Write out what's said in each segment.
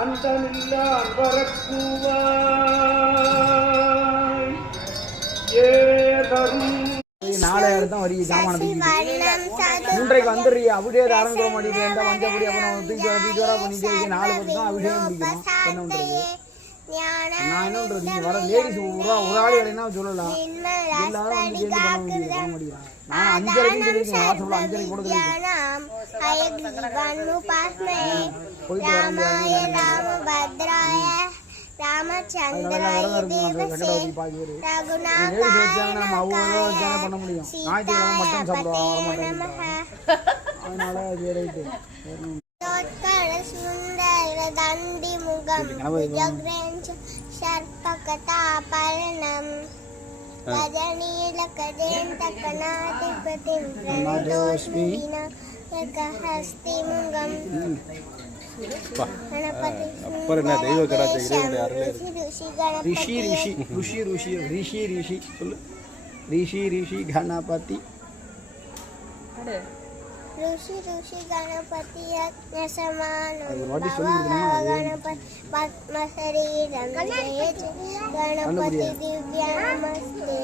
அந்தமில்லா பரக்குவாய் ஏதரும் 4000 தான் வரி ஜாமான் மூன்றைக்கு வந்துடுறியா அப்படியே ஆரம்பிக்க மாட்டேங்குது எந்த வந்தபடி அப்புறம் தூக்கி வர பண்ணிட்டு 4 பேர் தான் அபிஷேகம் முடிக்கணும் என்ன பண்றது நான் என்ன பண்றது நீங்க வர லேடிஸ் ஒரு ஆள் வேலைன்னா சொல்லலாம் எல்லாரும் வந்து சேர்ந்து பண்ண முடியும் நான் 5:30 சொல்லிருக்கேன் வாட்ஸ்அப்ல 5:30 கூட சொல்லிருக்கேன் போயிட்டு வர முடியாது ராமச்சந்திராய தேவசே ரகுநாதாய பண்ண முடியும் ஞாயிற்றுக்கிழமை மட்டும் சாப்பிடுவாங்க வர மாட்டேன் அதனால சுந்தர தண்டி முகம் ஜக்ரேஞ்ச சர்பகதாபரணம் கஜநீல கஜேந்த கணாதிபதிம் பிரணதோஸ்மி ஏகஹஸ்தி முகம் அப்புறம் என்ன தெய்வ கடாட்சி ரிஷி ரிஷி ருஷி ருஷி ரிஷி ரிஷி சொல்லு ரிஷி ரிஷி கணபதி ऋषि ऋषि गणपति यज्ञसमान गणपति पद्मशरीरं गणपति दिव्यानमस्ते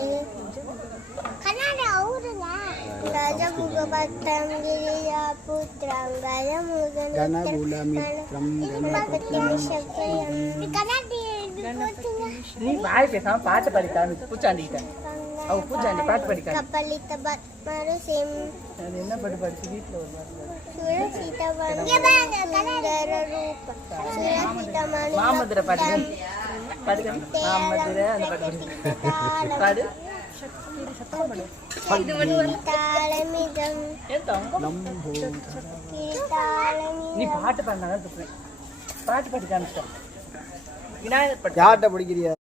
रजभुगपत्रं गिरिजापुत्रं गजमुदमित्रं गणपतिं நீ வாய் பேசாம பாட்டு படிக்காம பூச்சாண்டிட்ட அவ பூச்சாண்டி பாட்டு படிக்க கபலித பத்மருசிம் அது என்ன பாட்டு படிச்சு வீட்ல ஒரு மாமதுர பாட்டு பாடுங்க மாமதுர அந்த பாட்டு பாடு நீ பாட்டு பாடினாதான் பாட்டு பாடி காமிச்சிட்டேன் விநாயகர் பாட்டு யார்கிட்ட படிக்கிறியா